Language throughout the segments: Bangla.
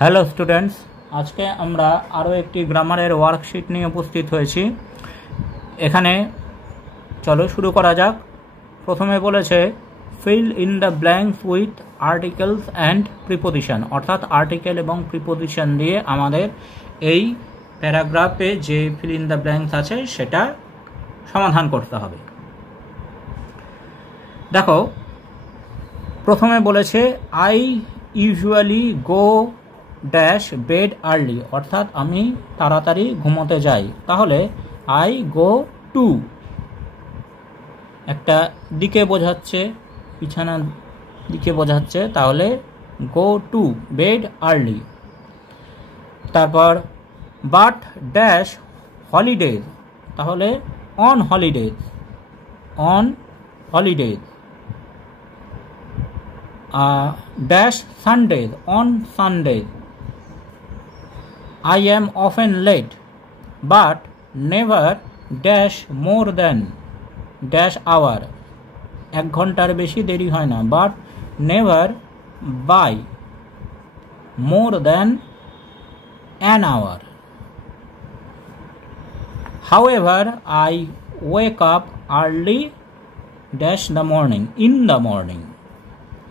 হ্যালো স্টুডেন্টস, আজকে আমরা আরও একটি গ্রামারের ওয়ার্কশিট নিয়ে উপস্থিত হয়েছি। এখানে চলো শুরু করা যাক। প্রথমে বলেছে fill in the blanks with articles and preposition, অর্থাৎ আর্টিকেল এবং প্রিপোজিশন দিয়ে আমাদের এই প্যারাগ্রাফে যে ফিল ইন দ্য ব্ল্যাঙ্কস আছে সেটা সমাধান করতে হবে। দেখো, প্রথমে বলেছে I usually go dash bed early, অর্থাৎ আমি তাড়াতাড়ি ঘুমোতে যাই। তাহলে আই গো টু একটা দিকে বোঝাচ্ছে, বিছানার দিকে বোঝাচ্ছে, তাহলে গো টু বেড আর্লি। তারপর বাট ড্যাশ হলিডেজ, তাহলে on holidays, on holidays. Dash Sundays, on Sundays. I am often late, but never dash more than dash hour, 1 ঘন্টার বেশি দেরি হয় না, but never by more than an hour. However, I wake up early dash the morning, in the morning,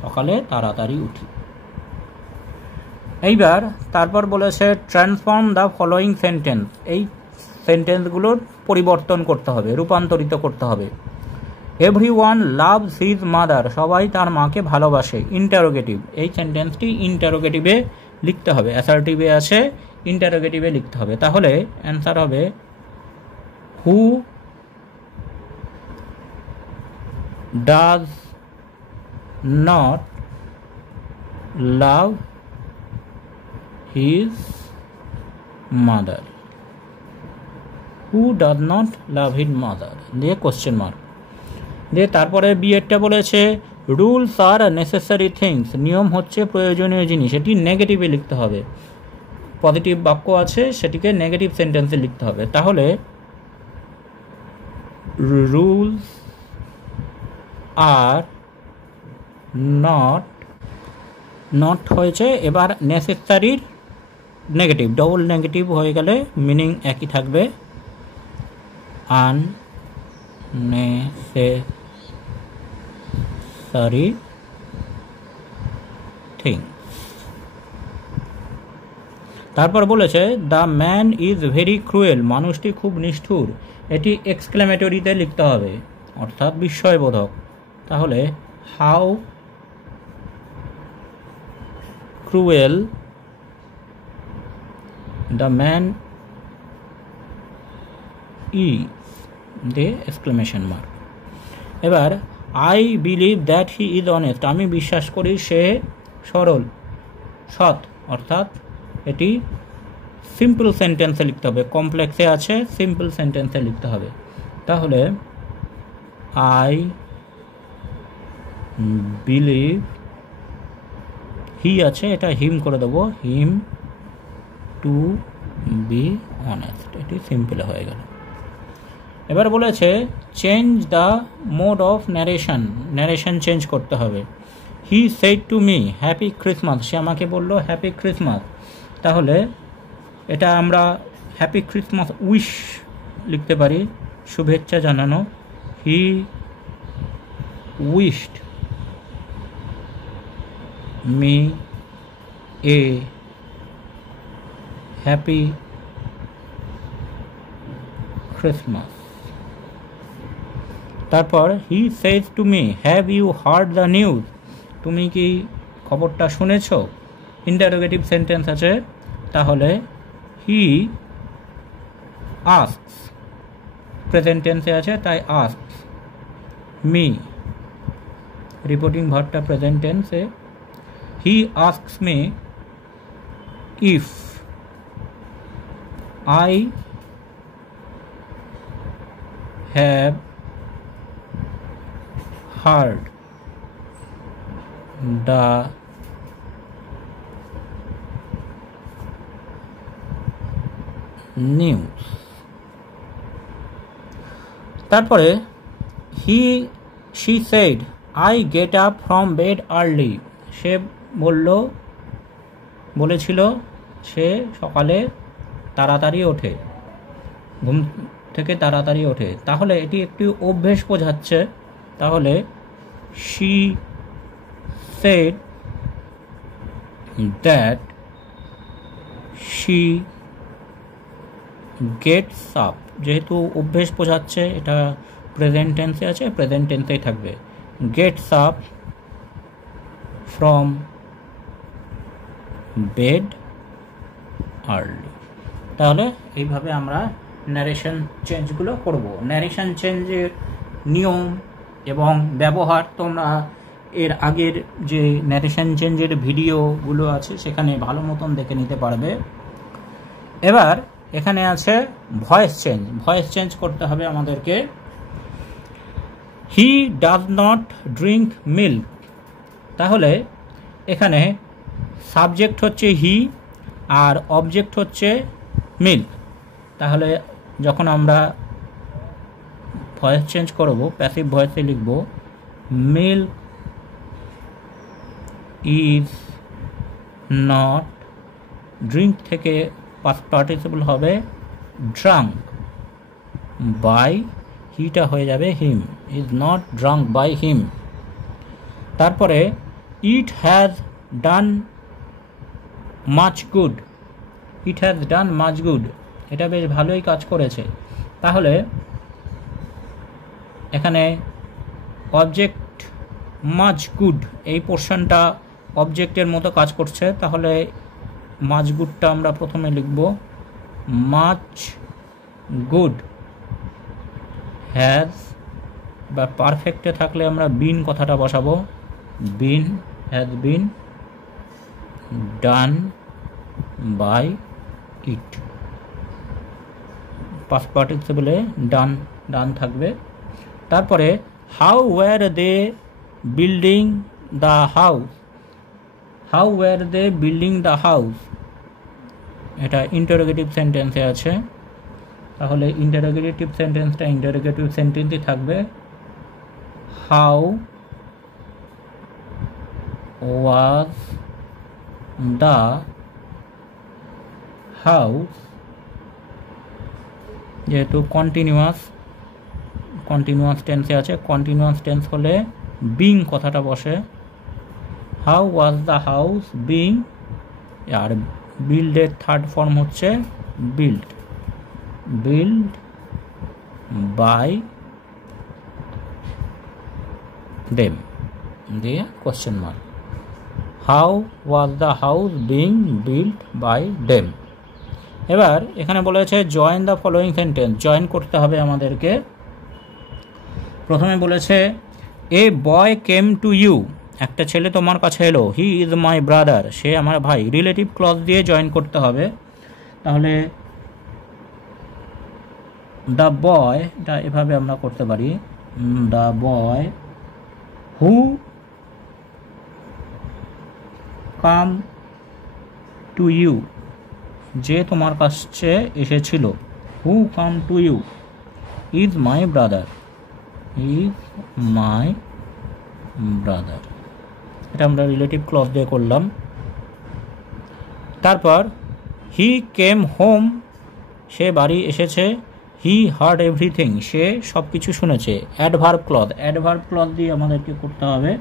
সকালে তাড়াতাড়ি উঠি। এইবার তারপর বলেছে ট্রান্সফর্ম দ্য ফলোয়িং সেন্টেন্স, এই সেন্টেন্সগুলোর পরিবর্তন করতে হবে, রূপান্তরিত করতে হবে। এভরিওয়ান লাভস হিজ মাদার, সবাই তার মাকে ভালোবাসে। ইন্টারোগেটিভ, এই সেন্টেন্সটি ইন্টারোগেটিভে লিখতে হবে, অ্যাসার্টিভে আছে, ইন্টারোগেটিভে লিখতে হবে। তাহলে অ্যান্সার হবে who does not love his mother, who does not love his mother, দিয়ে কোশ্চেন মার্ক দিয়ে তারপরে বিএডটা বলেছে রুলস আর নেসেসারি থিংস, নিয়ম হচ্ছে প্রয়োজনীয় জিনিস। এটি নেগেটিভে লিখতে হবে, পজিটিভ বাক্য আছে সেটিকে নেগেটিভ সেন্টেন্সে লিখতে হবে। তাহলে রুলস আর নট হয়েছে, এবার নেসেসারির নেগেটিভ, ডবল নেগেটিভ হয়ে গেলে মিনিং একই থাকবে, আননেসেসারি থিং। তারপর বলেছে the man is very cruel, মানুষটি খুব নিষ্ঠুর। এটি এক্সক্লেমেটরিতে লিখতে হবে, অর্থাৎ বিস্ময়বোধক। তাহলে how cruel the man is, the exclamation mark. এবার I believe that he is honest, আমি বিশ্বাস করি সে সরল, সৎ, অর্থাৎ এটি সিম্পল সেন্টেন্সে লিখতে হবে, কমপ্লেক্সে আছে, সিম্পল সেন্টেন্সে লিখতে হবে। তাহলে I believe, হি আছে, এটা হিম করে দেবো, হিম টু বি অনেস্ট, এটি সিম্পল হয়ে গেল। এবার বলেছে change the mode of narration, narration change করতে হবে। He said to me happy Christmas, সে আমাকে বলল হ্যাপি ক্রিসমাস। তাহলে এটা আমরা হ্যাপি ক্রিসমাস উইশ লিখতে পারি, শুভেচ্ছা জানানো। He wished me a happy Christmas. তারপর he says to me have you heard the news, তুমি কি খবরটা শুনেছ? ইন্টারোগেটিভ সেন্টেন্স আছে, তাহলে হি আস্কস, প্রেজেন্ট টেন্সে আছে তাই আস্কস মি, রিপোর্টিং ভার্বটা প্রেজেন্ট টেন্সে। He asks me if I have heard the news. তারপরে she said I get up from bed early, সে বলল বলেছিল সে সকালে তাড়াতাড়ি ওঠে, ঘুম থেকে তাড়াতাড়ি ওঠে, তাহলে এটি একটি অভ্যেস বোঝাচ্ছে। তাহলে she said that she gets up, যেহেতু অভ্যেস বোঝাচ্ছে এটা প্রেজেন্ট টেন্সে আছে, প্রেজেন্ট টেন্সেই থাকবে। Gets up from bed early. তাহলে এইভাবে আমরা ন্যারেশন চেঞ্জগুলো করব। ন্যারেশন চেঞ্জের নিয়ম এবং ব্যবহার তোমরা এর আগের যে ন্যারেশন চেঞ্জের ভিডিওগুলো আছে সেখানে ভালো মতন দেখে নিতে পারবে। এবার এখানে আছে ভয়েস চেঞ্জ। ভয়েস চেঞ্জ করতে হবে আমাদেরকে। He does not drink milk. তাহলে এখানে সাবজেক্ট হচ্ছে হি আর অবজেক্ট হচ্ছে মিল্ক। তাহলে যখন আমরা ভয়েস চেঞ্জ করব প্যাসিভ ভয়েসে লিখব মিল্ক ইজ নট, ড্রিঙ্ক থেকে পাস্ট পার্টিসিপল হবে ড্রাঙ্ক, বাই হিটা হয়ে যাবে him, is not drunk by him. তারপরে it has done much good, it has done much good, এটা বেশ ভালোই কাজ করেছে। তাহলে এখানে অবজেক্ট মাচ গুড, এই পোর্শনটা অবজেক্টের মতো কাজ করছে। তাহলে মাচ গুডটা আমরা প্রথমে লিখব মাচ গুড হ্যাজ, বা পারফেক্টে থাকলে আমরা বিন কথাটা বসাবো, been has been done by it, past পার্টিসিপলে ডান ডান থাকবে। তারপরে how were they building the house, how were they building the house, এটা ইন্টারোগেটিভ সেন্টেন্সে আছে। তাহলে ইন্টারোগেটিভ সেন্টেন্সটা ইন্টারোগেটিভ সেন্টেন্সই থাকবে। হাউ ওয়াজ দ্য হাউস, যেহেতু কন্টিনিউয়াস টেন্সে আছে, কন্টিনিউয়াস টেন্স হলে বিং কথাটা বসে। How was the house being, আর বিল্ডের থার্ড ফর্ম হচ্ছে বিল্ড, বিল্ড বাই দেম দিয়ে question mark. How was the house being build by them. এবার এখানে বলেছে join the following sentence, join করতে হবে আমাদেরকে। প্রথমে বলেছে এ বয় কেম টু ইউ, একটা ছেলে তোমার কাছে এলো, হি ইজ মাই ব্রাদার, সে আমার ভাই। রিলেটিভ ক্লজ দিয়ে জয়েন করতে হবে। তাহলে দ্য বয়টা এভাবে আমরা করতে পারি, the boy who came to you, যে তোমার কাছে এসেছিল, who came to you is my brother, is my brother, এটা আমরা রিলেটিভ ক্লজ দিয়ে করলাম। তারপর হি কেম হোম, সে বাড়ি এসেছে, হি হার্ড এভরিথিং, সে সব কিছু শুনেছে। অ্যাডভার্ব ক্লজ, অ্যাডভার্ব ক্লজ দিয়ে আমাদেরকে করতে হবে।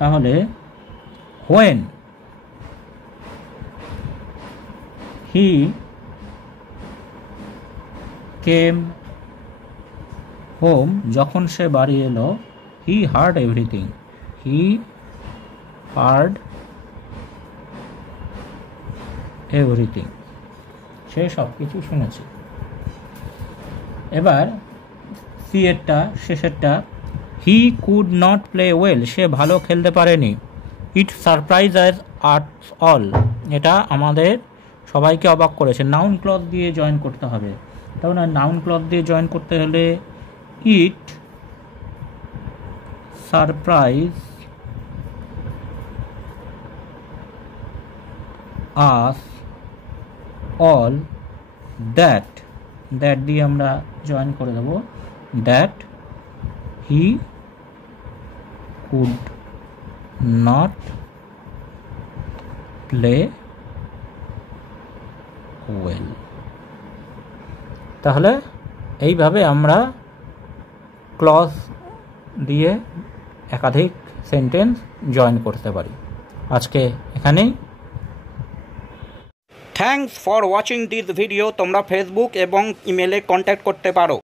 তাহলে হোয়েন হি কেম হোম, যখন সে বাড়ি এলো, he heard everything, he heard everything, সে সব কিছু শুনেছে। এবার সি এরটা শেষেরটা, he could not play well, সে ভালো খেলতে পারেনি। ইট সারপ্রাইজেস আস অল, এটা আমাদের সবাইকে অবাক করেছে। নাউন ক্লজ দিয়ে জয়েন করতে হবে। তাহলে নাউন ক্লজ দিয়ে জয়েন করতে হলে it surprise us all that, that দিয়ে আমরা জয়েন করে দেব, that he could not play well. তাহলে এইভাবে আমরা ক্লজ দিয়ে একাধিক সেন্টেন্স জয়েন করতে পারি। আজকে এখানেই। Thanks for watching this video. তোমরা ফেসবুক এবং ইমেলে কন্ট্যাক্ট করতে পারো।